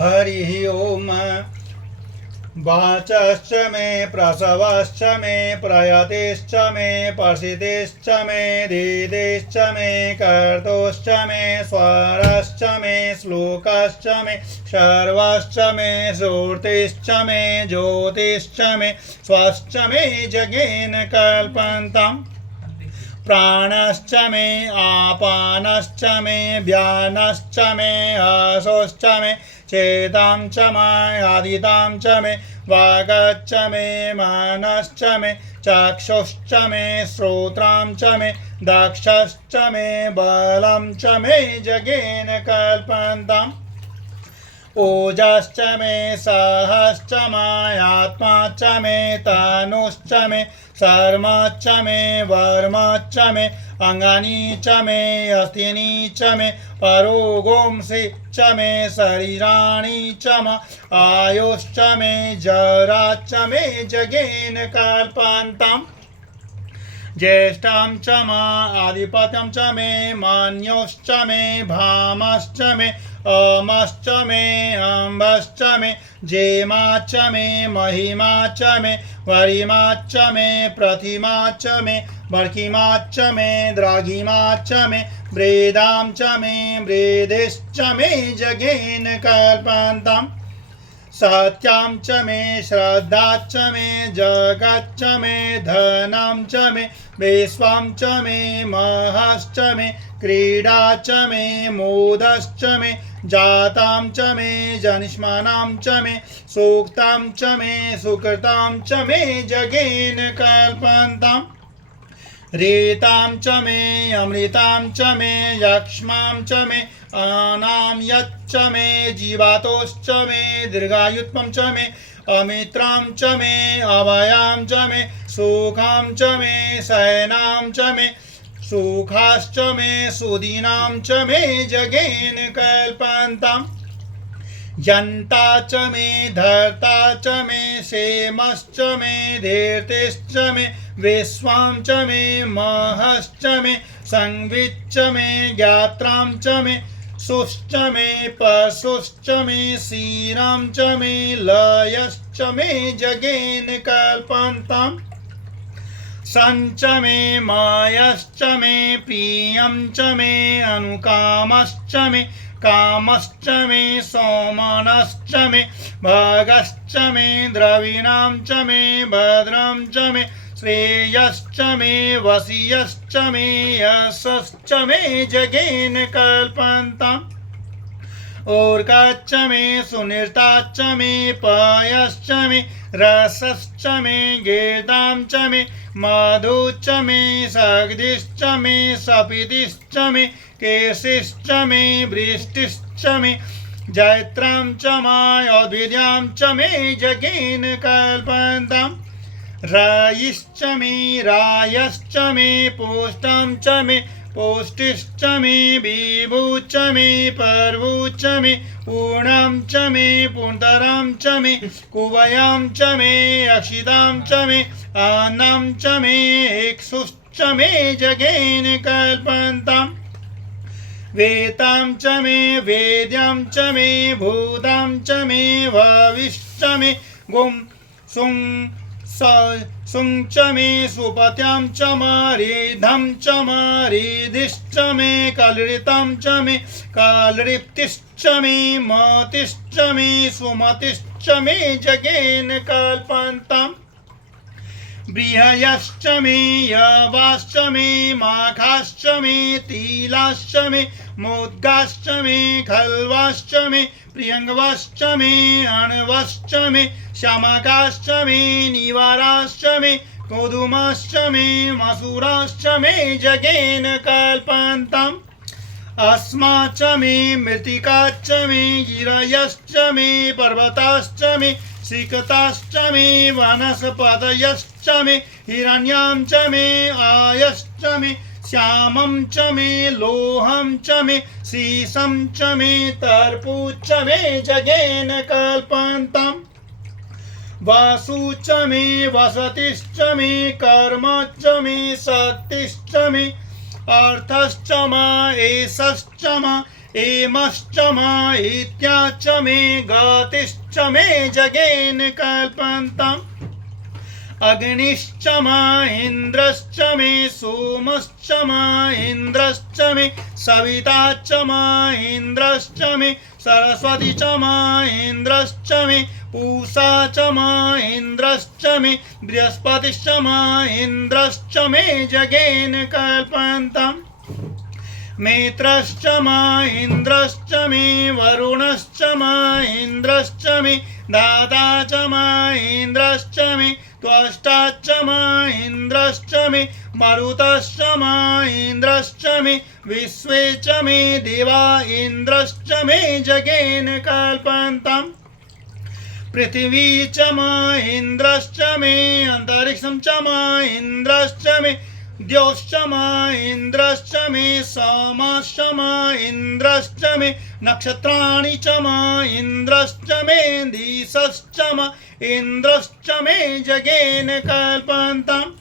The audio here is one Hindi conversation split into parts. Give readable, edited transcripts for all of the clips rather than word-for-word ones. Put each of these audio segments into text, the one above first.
हरिः ओम। वाचश्च मे प्रसवश्च मे प्रयतिश्च मे पर्षितिश्च मे दीदिश्च मे कर्तुश्च मे स्वरश्च मे श्लोकश्च मे सर्वश्च मे श्रुतिश्च मे ज्योतिश्च मे स्वश्च मे जगेन कल्पन्तम् प्राणश्च मे आपानश्च मे व्यानश्च मे हसोश्च मे चेतां च मे आदितां च मे वागश्च मे मनश्च मे चक्षुश्च मे श्रोत्रां च मे दक्षश्च मे बलं च मे जगेन कल्पन्तम् ओजश्च मे सहश्च मायात्मा च मे तनुश्च मे शर्मश्च मे वर्मश्च मे अंगानि च मे अस्थिनि च मे परोगोंसि च मे शरीराणि च म आयुश्च मे जराश्च मे जगेन कल्पन्तम् ज्येष्ठं च मा आधिपत्यं च मे मान्योश्च मे भामश्च मे अमश्च मे अम्बश्च मे जेमा च मे महिमा च मे वरिमा च मे प्रतिमा च मे बर्किमा च मे द्राघिमा च मे वृदां च मे वृदिश्च मे जगेन कल्पन्तम् सत्यं च मे श्रद्धा च मे जगच्च मे धनं च मे विश्वं च मे महश्च मे क्रीडा च मे मोदश्च मे जातां च मे जनिष्मानां च मे सूक्तं च मे सुकृतं च मे जगेन कल्पन्तम् रीतां च मे अमृतां च मे यक्ष्मां च मे अनां यच्च मे जीवातोश्च मे दीर्घायुत्वं च मे अमित्रां च मे अभयां च मे सुखां च मे शयनां च मे सुखाश्च मे सुदीनां च मे जगेन कल्पन्तम् यन्ता च मे धर्ता च मे क्षेमश्च मे धीर्तिश्च मे विश्वां च मे महश्च मे संविच्च मे ज्ञात्रां च मे सुश्च मे पशुश्च मे क्षीरां च मे लयश्च मे जगेन कल्पन्तम् संच मे मायश्च मे प्रियं च मे अनुकामश्च मे कामश्च मे सोमनश्च मे भगश्च मे द्रविणां च मे भद्रं च मे श्रेयश्च मे वसीयश्च मे यशश्च मे जगेन कल्पन्तम् ऊर्कश्च मे सुनिर्ताश्च मे पयश्च मे रसश्च मे गीर्दां च मे मधुश्च मे सग्धिश्च मे सपितिश्च मे केशिश्च मे वृष्टिश्च मे जैत्रां च मायोद्भिद्यां च मे जगेन कल्पन्तम् रायिश्च मे रायश्च मे पुष्टं च मे पुष्टिश्च मे विभुश्च मे पर्वुश्च मे पूर्णं च मे पूर्णतरं च मे कुवयां च मे अक्षितां च मे अन्नं च मे इक्षुश्च मे जगेन कल्पन्तम् वेतां च मे वेद्यां च मे भूतां च मे भविष्यश्च मे गुं सुं सुं च मे सुपत्यां च मरीधं च मरीधिश्च मे कलृतं च मे कलृप्तिश्च मे मतिश्च मे सुमतिश्च मे जगेन कल्पन्तम् बृहयश्च मे यवाश्च मे माघाश्च मे तिलाश्च मे मुद्गाश्च मे खल्वाश्च मे प्रियङ्गवाश्च मे अण्वश्च मे शमकाश्च मे निवाराश्च मे कोदुमाश्च मे मसूराश्च मे जगेन कल्पन्तम् अस्माच्च मे मृत्तिकाच्च मे गिरयश्च मे पर्वताश्च मे सिकताश्च मे वनस्पतयश्च मे हिरण्यां च मे आयश्च मे श्यामं च मे लोहं च मे सीसं च मे तर्पुश्च मे जगेन कल्पन्तम् वासु च मे वसतिश्च मे कर्म च मे शक्तिश्च मे अर्थश्च म एषश्च म एमश्च म इत्याच मे गतिश्च मे जगेन कल्पन्तम् अग्निश्च म इन्द्रश्च मे सोमश्च म इन्द्रश्च मे सविता च म इन्द्रश्च मे सरस्वती च म इन्द्रश्च मे पूषा च म इन्द्रश्च मे बृहस्पतिश्च म इन्द्रश्च मे जगेन कल्पन्तम् मित्रश्च म इन्द्रश्च मे वरुणश्च म इन्द्रश्च मे दाता च म इन्द्रश्च मे त्वष्टा च म इन्द्रश्च मे मरुतश्च म इन्द्रश्च मे विश्वे च मे देवा इन्द्रश्च मे जगेन कल्पन्तम् पृथिवी च म इन्द्रश्च मे अन्तरिक्षं च म इन्द्रश्च मे द्यौश्च म इन्द्रश्च मे सोमश्च म इन्द्रश्च मे नक्षत्राणि च म इन्द्रश्च मे दिशश्च म इन्द्रश्च मे जगेन कल्पन्तम्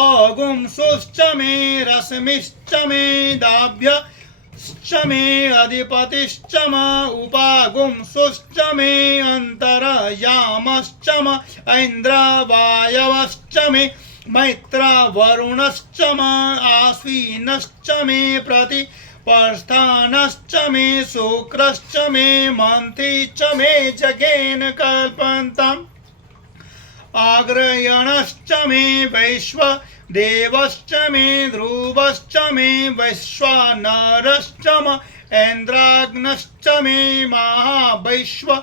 अगुंसुश्च मे रश्मिश्च मे दाभ्यश्च मे अधिपतिश्च म उपागुंसुश्च मे अन्तर्यामश्च म ऐन्द्रवायवश्च मे मैत्र वरुणश्च म आश्विनश्च मे प्रतिपस्थानश्च मे शुक्रश्च मे मंथी च मे जगेन कल्पन्तम् आग्रयणश्च मे वैश्वदेवश्च मे ध्रुवश्च मे वैश्वानरश्च म ऐन्द्राग्नश्च मे महावैश्वदेवश्च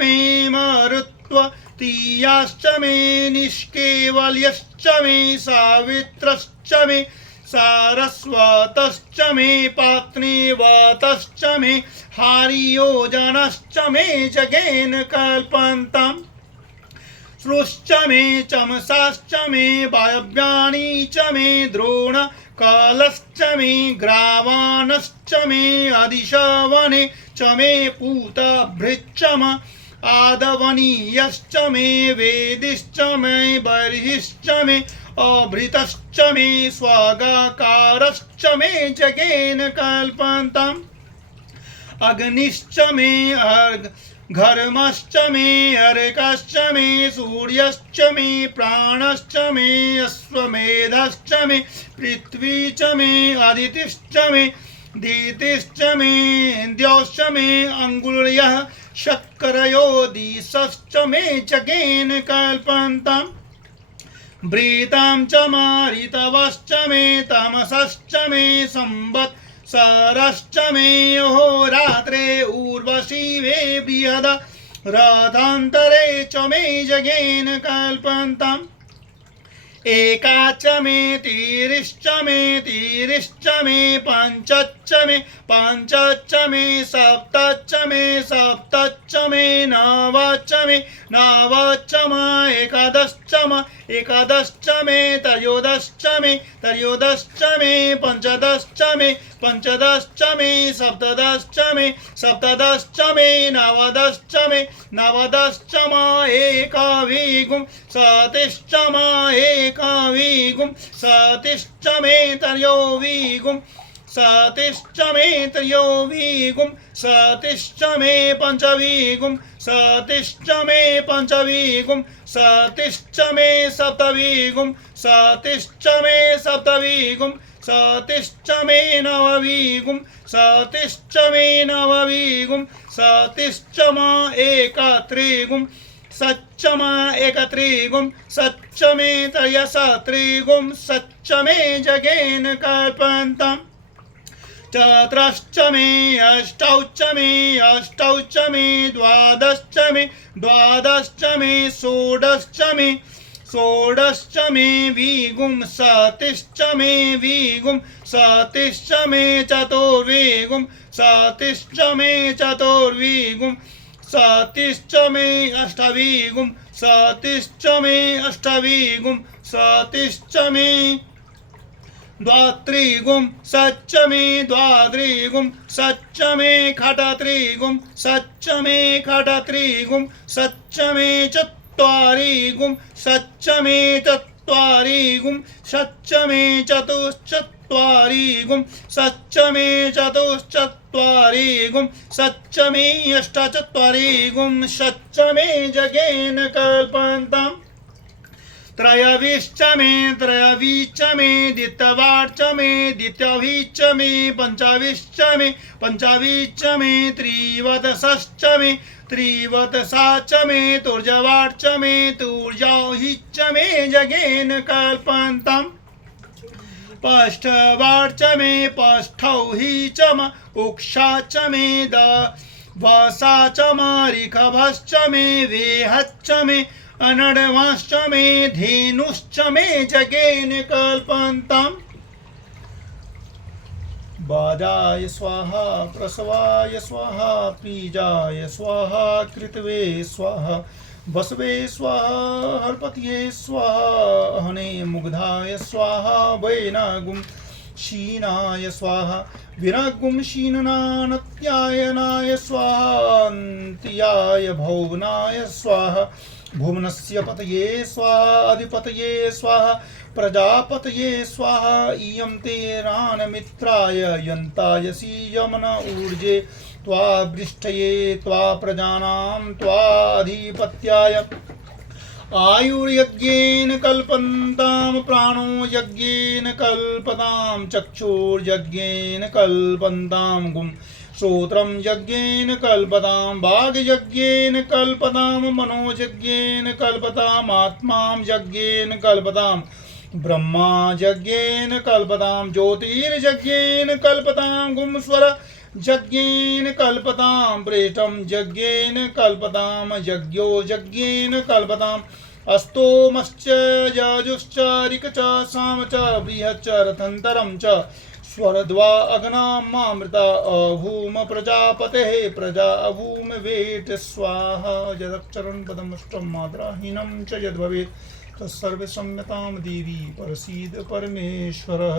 मे मरुत्वतीयाश्च मे निष्केवल्यश्च मे सावित्रश्च मे सारस्वतश्च मे पत्नीवतश्च मे हारियोजनश्च मे जगेन कल्पन्तम् श्रुश्च मे चमसाश्च मे वायव्यानि च मे द्रोणकलश्च मे ग्रावाणश्च मे अधिशवने च मे पूतभृच्च म आदवनीयश्च मे वेदिश्च मे बर्हिश्च मे अभृतश्च मे स्वगाकारश्च मे जगेन कल्पन्तम् अग्निश्च मे घर्मश्च मे अर्कश्च मे सूर्यश्च मे प्राणश्च मे अश्वमेधश्च मे पृथ्वी च मे अदितिश्च मे दीतिश्च मे द्यौश्च मे अङ्गुल्यः शर्करयो दिशश्च मे जगेन कल्पन्तम् भृतां च म ऋतवश्च मे तमसश्च मे संवत्सरश्च मे अहोरात्रे उर्वशी वे बृहद रथान्तरे च मे जगेन कल्पन्तम् एका च मे तिरिश्च मे पञ्चच्च मे सप्तच्च मे नवच्च म एकादश्च मे त्रयोदश्च मे पञ्चदश्च मे सप्तदश्च मे नवदश्च म एकविंशतिश्च सतिश्च म एकविंशतिश्च मे त्रयोविंशतिश्च मे त्रयोविंशतिश्च मे पंचविंशतिश्च मे पंचविंशतिश्च मे सप्तविंशतिश्च मे सप्तविंशतिश्च मे नवविंशतिश्च मे नवविंशतिश्च म एकत्रिंशच्च म एकत्रिंशच्च मे त्रयस्त्रिंशच्च मे जगेन कल्पन्तम् चतुश्च मे अष्टौच मे द्वादश्च मे षोडश्च मे विंशतिश्च मे चतुर्विंशतिश्च मे चतुर्विंशतिश्च मे अष्टाविंशतिश्च मे अष्टाविंशतिश्च मे द्वात्रिंशच्च मे द्वात्रिंशच्च मे खट्त्रिंशच्च मे खट्त्रिंशच्च मे चत्वारिंशच्च मे चत्वारिंशच्च मे चतुश्चत्वारिंशच्च चत्वारि गुं सच्चमे चतुश्चत्वारि गुं सच्चमे अष्टचत्वारि गुं सच्चमे जगेन कल्पन्ताम् त्रयविश्च मे त्रयविश्च मे द्वितीयवार्च मे द्वितीयविश्च मे पंचविश्च मे पंचविश्च मे त्रिवदशश्च मे त्रिवदशाश्च मे तुर्जवार्च मे तुर्जाहिश्च मे जगेन कल्पन्ताम् पष्ठवार्च मे पष्ठौहि च म उक्षा च मे वसा च म ऋखभश्च मे वेहश्च मे अनडवाश्च मे धेनुश्च मे जगेन कल्पन्ताम् बाजाय स्वाहा प्रसवाय स्वाहा पीजाय स्वाहा कृतवे स्वाहा बसवे स्वाहा हरपतये स्वाहा अहने मुग्धाय स्वाहा वैनागुं शीनाय स्वाहा विरागुं शीननानत्यायनाय स्वाहा अन्त्याय भौवनाय स्वाहा भुवनस्य पतये स्वाहा अधिपतये स्वाहा प्रजापतये स्वाहा इयं ते रानमित्राय यन्तायसि यमन ऊर्जे त्वा वृष्टये त्वा प्रजानां त्वाधिपत्याय आयुर्यज्ञेन कल्पन्तां प्राणो यज्ञेन कल्पतां चक्षुर्यज्ञेन कल्पन्तां गुं श्रोत्रं यज्ञेन कल्पतां वाग्यज्ञेन कल्पतां मनोयज्ञेन कल्पताम् आत्मां यज्ञेन कल्पतां ब्रह्मा यज्ञेन कल्पतां ज्योतिर्यज्ञेन कल्पतां गुं स्वर यज्ञेन कल्पतां प्रेष्ठं यज्ञेन कल्पतां यज्ञो यज्ञेन कल्पताम् अस्तोमश्च यजुश्च ऋक् च साम च बृहच्च रथन्तरं च स्वरद्वा अग्नामृता अभूम प्रजापतेः प्रजा अभूम वेट स्वाहा यदक्षरं पदमष्टं मात्राहीनं च यद्भवेत् तत्सर्वं क्षम्यतां देवी परसीद परमेश्वरः।